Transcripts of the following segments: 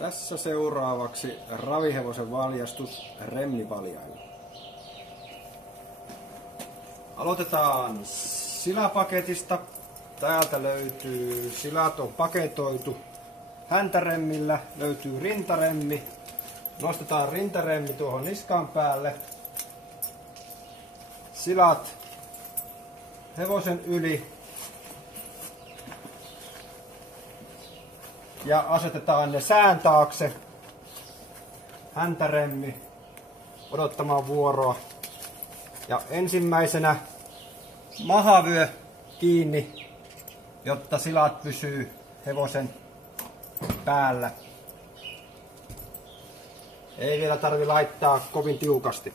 Tässä seuraavaksi ravihevosen valjastus remmivaljailla. Aloitetaan silapaketista. Täältä löytyy, silat on paketoitu häntäremmillä, löytyy rintaremmi. Nostetaan rintaremmi tuohon niskan päälle. Silat hevosen yli. Ja asetetaan ne sään taakse. Häntäremmi odottamaan vuoroa. Ja ensimmäisenä mahavyö kiinni, jotta silat pysyy hevosen päällä. Ei vielä tarvi laittaa kovin tiukasti.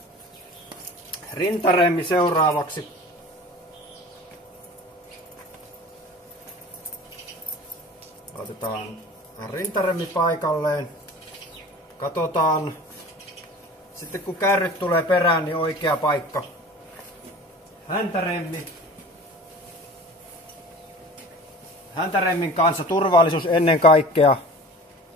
Rintaremmi seuraavaksi. Otetaan rintaremmi paikalleen. Katsotaan sitten kun kärryt tulee perään, niin oikea paikka. Häntäremmi. Häntäremmin kanssa turvallisuus ennen kaikkea,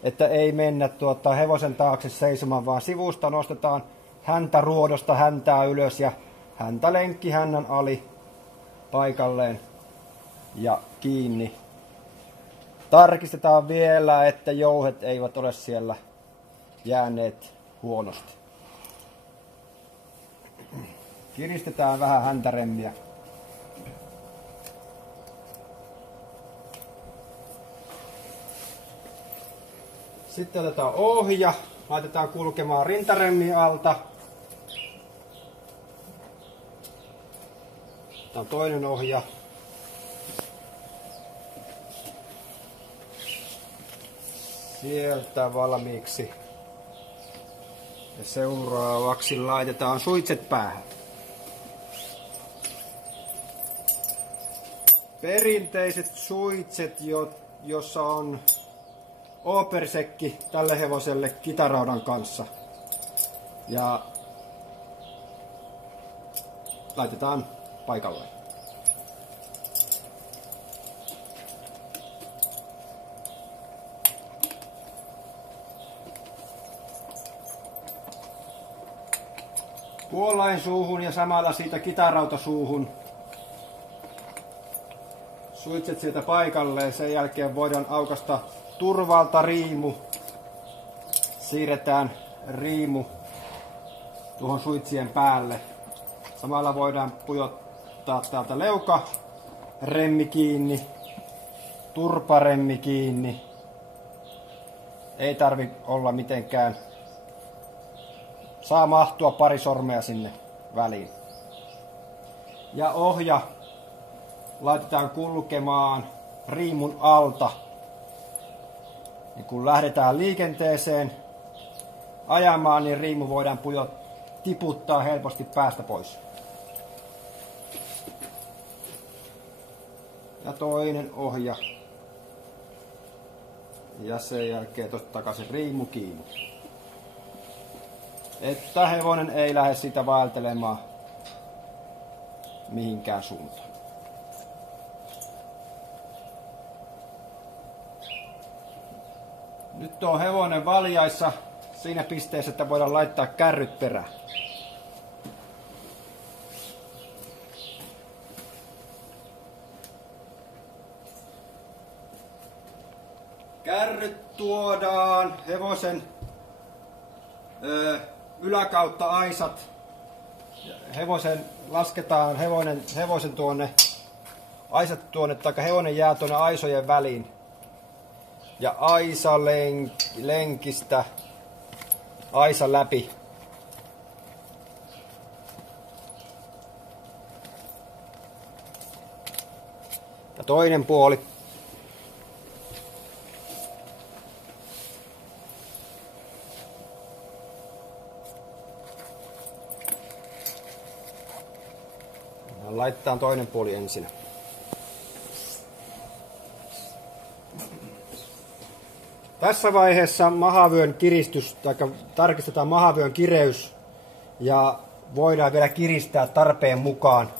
että ei mennä hevosen taakse seisomaan, vaan sivusta nostetaan häntäruodosta häntää ylös ja häntälenkki hännän ali paikalleen ja kiinni. Tarkistetaan vielä, että jouhet eivät ole siellä jääneet huonosti. Kiristetään vähän häntäremmiä. Sitten otetaan ohja, laitetaan kulkemaan rintaremmin alta. Tämä on toinen ohja. Sieltä valmiiksi. Ja seuraavaksi laitetaan suitset päähän. Perinteiset suitset, jossa on oopersekki tälle hevoselle kitaraudan kanssa. Ja laitetaan paikalleen. Kuolain suuhun ja samalla siitä kitarautasuuhun. Suitset sieltä paikalleen. Sen jälkeen voidaan aukaista turvalta riimu. Siirretään riimu tuohon suitsien päälle. Samalla voidaan pujottaa täältä leukaremmi kiinni, turparemmi kiinni. Ei tarvi olla mitenkään. Saa mahtua pari sormea sinne väliin. Ja ohja laitetaan kulkemaan riimun alta. Ja kun lähdetään liikenteeseen ajamaan, niin riimu voidaan tiputtaa helposti päästä pois. Ja toinen ohja. Ja sen jälkeen tuosta takaisin riimu kiinni. Että hevonen ei lähde sitä vaeltelemaan mihinkään suuntaan. Nyt on hevonen valjaissa siinä pisteessä, että voidaan laittaa kärryt perään. Kärryt tuodaan hevosen yläkautta aisat. Lasketaan hevosen tuonne, aisat tuonne, taikka hevonen jää tuonne aisojen väliin. Ja lenkistä aisa läpi. Ja toinen puoli. Laitetaan toinen puoli ensin. Tässä vaiheessa mahavyön kiristys, tai tarkistetaan mahavyön kireys ja voidaan vielä kiristää tarpeen mukaan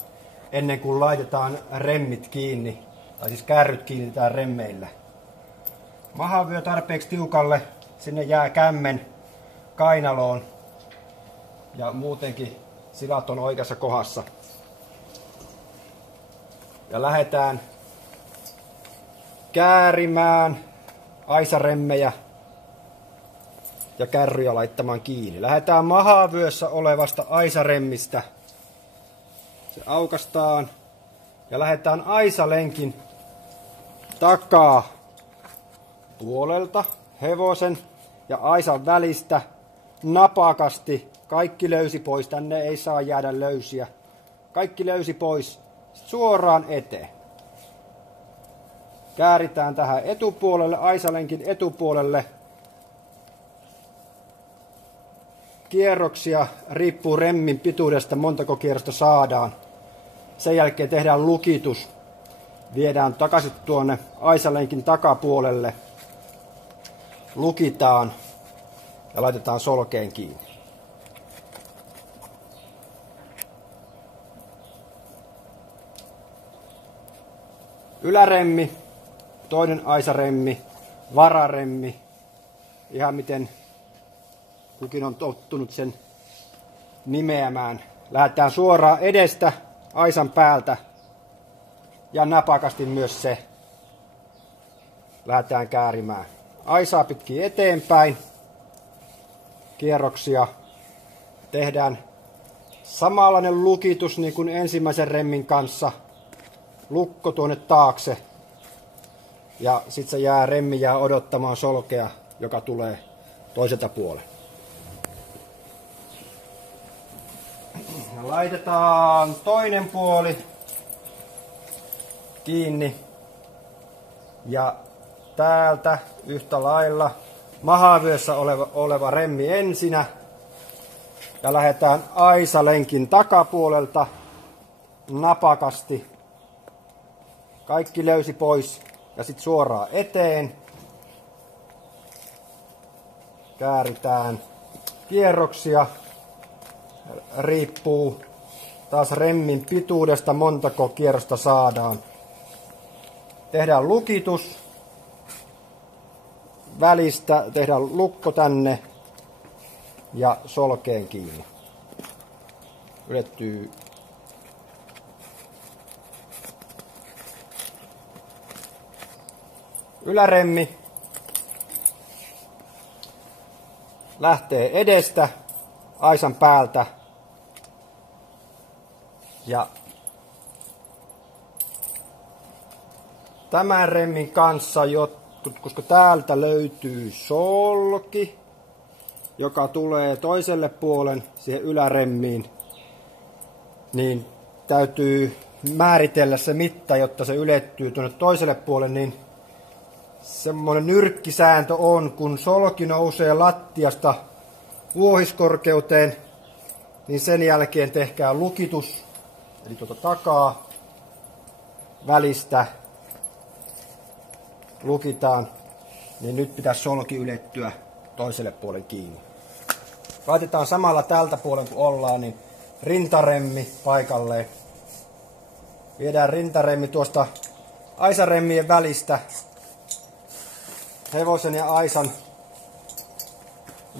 ennen kuin laitetaan remmit kiinni, tai siis kärryt kiinnitetään remmeillä. Mahavyö tarpeeksi tiukalle sinne jää kämmen kainaloon ja muutenkin silat on oikeassa kohdassa. Ja lähdetään käärimään aisaremmejä ja kärryjä laittamaan kiinni. Lähdetään mahavyössä olevasta aisaremmistä. Se aukastaan ja lähdetään aisalenkin takaa puolelta hevosen ja aisan välistä napakasti. Kaikki löysi pois, tänne ei saa jäädä löysiä. Kaikki löysi pois suoraan eteen. Kääritään tähän etupuolelle, aisalenkin etupuolelle. Kierroksia riippuu remmin pituudesta, montako kierrosta saadaan. Sen jälkeen tehdään lukitus. Viedään takaisin tuonne aisalenkin takapuolelle. Lukitaan ja laitetaan solkeen kiinni. Yläremmi, toinen aisaremmi, vararemmi, ihan miten kukin on tottunut sen nimeämään. Lähdetään suoraan edestä aisan päältä ja napakasti myös se lähdetään käärimään. Aisaa pitkin eteenpäin, kierroksia. Tehdään samanlainen lukitus niin kuin ensimmäisen remmin kanssa. Lukko tuonne taakse ja sitten se remmi jää odottamaan solkea, joka tulee toiselta puolelta. Ja laitetaan toinen puoli kiinni ja täältä yhtä lailla mahavyössä oleva remmi ensinnä ja lähdetään aisalenkin takapuolelta napakasti. Kaikki löysi pois ja sitten suoraan eteen. Kääritään kierroksia. Riippuu taas remmin pituudesta, montako kierrosta saadaan. Tehdään lukitus. Välistä tehdään lukko tänne ja solkeen kiinni. Ylettyy yläremmi lähtee edestä aisan päältä ja tämän remmin kanssa, koska täältä löytyy solki, joka tulee toiselle puolen siihen yläremmiin, niin täytyy määritellä se mitta, jotta se ylettyy tuonne toiselle puolelle, niin semmoinen nyrkkisääntö on, kun solki nousee lattiasta vuohiskorkeuteen, niin sen jälkeen tehkää lukitus, eli tuota takaa välistä lukitaan, niin nyt pitäisi solki ylettyä toiselle puolen kiinni. Laitetaan samalla tältä puolen kun ollaan, niin rintaremmi paikalleen. Viedään rintaremmi tuosta aisaremmien välistä hevosen ja aisan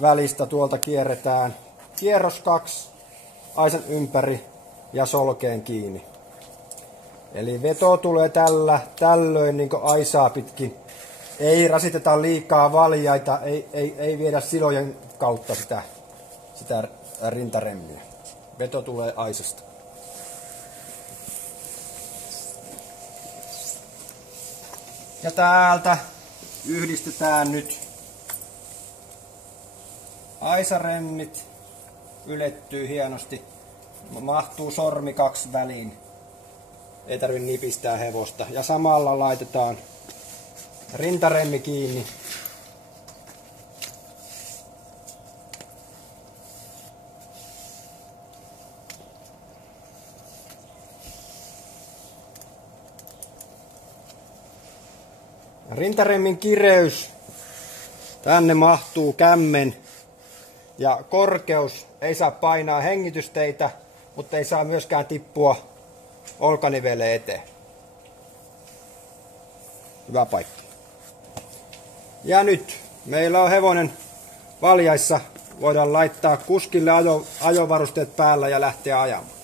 välistä, tuolta kierretään kierros 2 aisan ympäri ja solkeen kiinni. Eli veto tulee tällöin niin kuin aisaa pitkin. Ei rasiteta liikaa valjaita, ei viedä silojen kautta sitä rintaremmiä. Veto tulee aisasta. Ja täältä yhdistetään nyt aisaremmit, ylettyy hienosti, mahtuu sormi 2 väliin, ei tarvitse nipistää hevosta. Ja samalla laitetaan rintaremmi kiinni. Rintaremmin kireys, tänne mahtuu kämmen ja korkeus, ei saa painaa hengitysteitä, mutta ei saa myöskään tippua olkanivelle eteen. Hyvä paikka. Ja nyt Meillä on hevonen valjaissa. Voidaan laittaa kuskille ajovarusteet päällä ja lähteä ajamaan.